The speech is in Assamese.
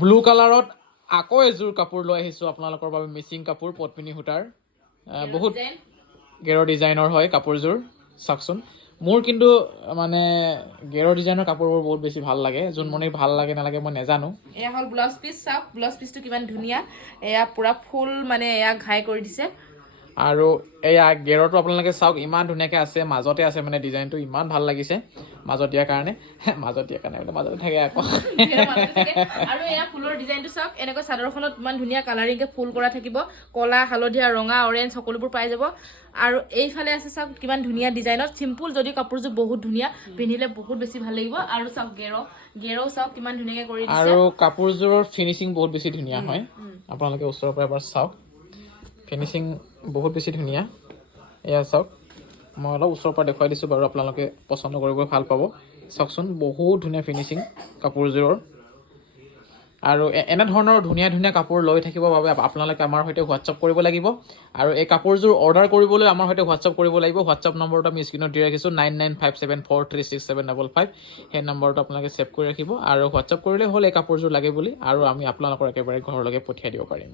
ব্লু কালাৰত আকৌ এযোৰ কাপোৰ লৈ আহিছোঁ আপোনালোকৰ বাবে মিচিং কাপোৰ পদ্মিনী সূতাৰ বহুত গেৰৰ ডিজাইনৰ হয় কাপোৰযোৰ চাওকচোন মোৰ কিন্তু মানে গেৰৰ ডিজাইনৰ কাপোৰবোৰ বহুত বেছি ভাল লাগে জোনমণিৰ ভাল লাগে নালাগে মই নেজানো এয়া হ'ল ব্লাউজ পিচ চাওক ব্লাউজ পিচটো কিমান ধুনীয়া এয়া পুৰা ফুল মানে এয়া ঘাই কৰি দিছে আৰু এয়া গেৰটো আপোনালোকে চাওক ইমান ধুনীয়াকৈ আছে মাজতে আছে মানে ডিজাইনটো ইমান ভাল লাগিছে মাজত দিয়াৰ কাৰণে মাজতে থাকে আকৌ আৰু এয়া ফুলৰ ডিজাইনটো চাওক এনেকৈ চাদৰখনত ইমান ধুনীয়া কালাৰিংকে ফুল কৰা থাকিব কলা হালধীয়া ৰঙা অৰেঞ্জ সকলোবোৰ পাই যাব আৰু এইফালে আছে চাওক কিমান ধুনীয়া ডিজাইনত চিম্পুল যদি কাপোৰযোৰ বহুত ধুনীয়া পিন্ধিলে বহুত বেছি ভাল লাগিব আৰু চাওক গেৰো চাওক কিমান ধুনীয়াকৈ কৰি দিছে আৰু কাপোৰযোৰৰ ফিনিচিং বহুত বেছি ধুনীয়া হয় আপোনালোকে ওচৰৰ পৰা এবাৰ চাওক ফিনিচিং বহুত বেছি ধুনীয়া এয়া চাওক মই অলপ ওচৰৰ পৰা দেখুৱাই দিছোঁ বাৰু আপোনালোকে পচন্দ কৰিব ভাল পাব চাওকচোন বহুত ধুনীয়া ফিনিচিং কাপোৰযোৰৰ আৰু এনেধৰণৰ ধুনীয়া ধুনীয়া কাপোৰ লৈ থাকিবৰ বাবে আপোনালোকে আমাৰ সৈতে হোৱাটছআপ কৰিব লাগিব আৰু এই কাপোৰযোৰ অৰ্ডাৰ কৰিবলৈ আমাৰ সৈতে হোৱাটছআপ কৰিব লাগিব হোৱাটছআপ নম্বৰটো আমি স্ক্ৰীনত দি ৰাখিছোঁ 9957436755 সেই নম্বৰটো আপোনালোকে ছেভ কৰি ৰাখিব আৰু হোৱাটছআপ কৰিলে হ'ল এই কাপোৰযোৰ লাগে বুলি আৰু আমি আপোনালোকৰ একেবাৰে ঘৰলৈকে পঠিয়াই দিব পাৰিম